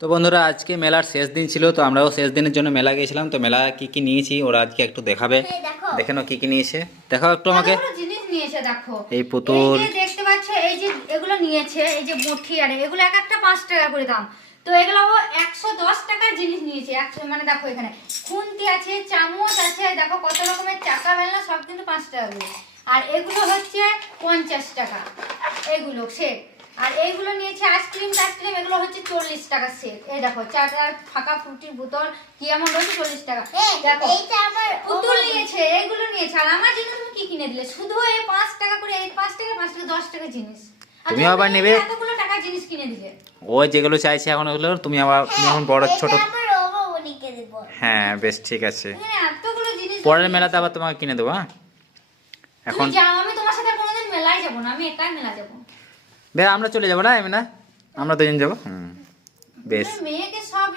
তো বন্ধুরা আজকে মেলার শেষ দিন ছিল, তো আমরাও শেষ দিনের জন্য মেলা গিয়েছিলাম। তো মেলা কি কি নিয়েছি ওরা আজকে একটু দেখাবে। দেখে নাও কি কি নিয়েছে, দেখাও একটু আমাকে। জিনিস নিয়েছে দেখো, এই পুতুল, এই যে দেখতে পাচ্ছ, এই যে এগুলো নিয়েছে, এই যে মুঠি, আর এগুলো এক একটা 5 টাকা করে দাম। তো এগুলো 110 টাকার জিনিস নিয়েছে। মানে দেখো এখানে খুন্তি আছে, চামচ আছে, দেখো কত রকমের চাকা বেলনা, সব কিন্তু 5 টাকা করে। আর এগুলো হচ্ছে 50 টাকা এগুলো সেট। আর এইগুলো নিয়েছে আইসক্রিম টাইসক্রিম, এগুলো হচ্ছে 40 টাকা সেট। এই দেখো চাটার ফাঁকা ফ্রুটির বোতল কি এমন রয়েছে 40 টাকা। দেখো এইটা আমার পুতুল নিয়েছে, এইগুলো নিয়েছে। আর আমার জন্য তুমি কি কিনে দিলে? শুধু এই 5 টাকা করে, এই 5 টাকা 5 টাকা 10 টাকা জিনিস। তুমি আবার নেবে এতগুলো টাকা জিনিস কিনে দিলে। ওই যেগুলো চাইছে এখন ওগুলো তুমি আবার, তুমি এখন বড় ছোট। হ্যাঁ বেশ ঠিক আছে, এখানে এতগুলো জিনিস পরের মেলাতে আবার তোমাকে কিনে দেবো। হ্যাঁ এখন তুমি যাও, আমি তোমার সাথে কোনোদিন মেলায় যাব না, আমি একাই মেলা যাব। বেশ আমরা চলে যাবো না, আমি না, আমরা দুজন যাবো। বেশ মেয়েকে সব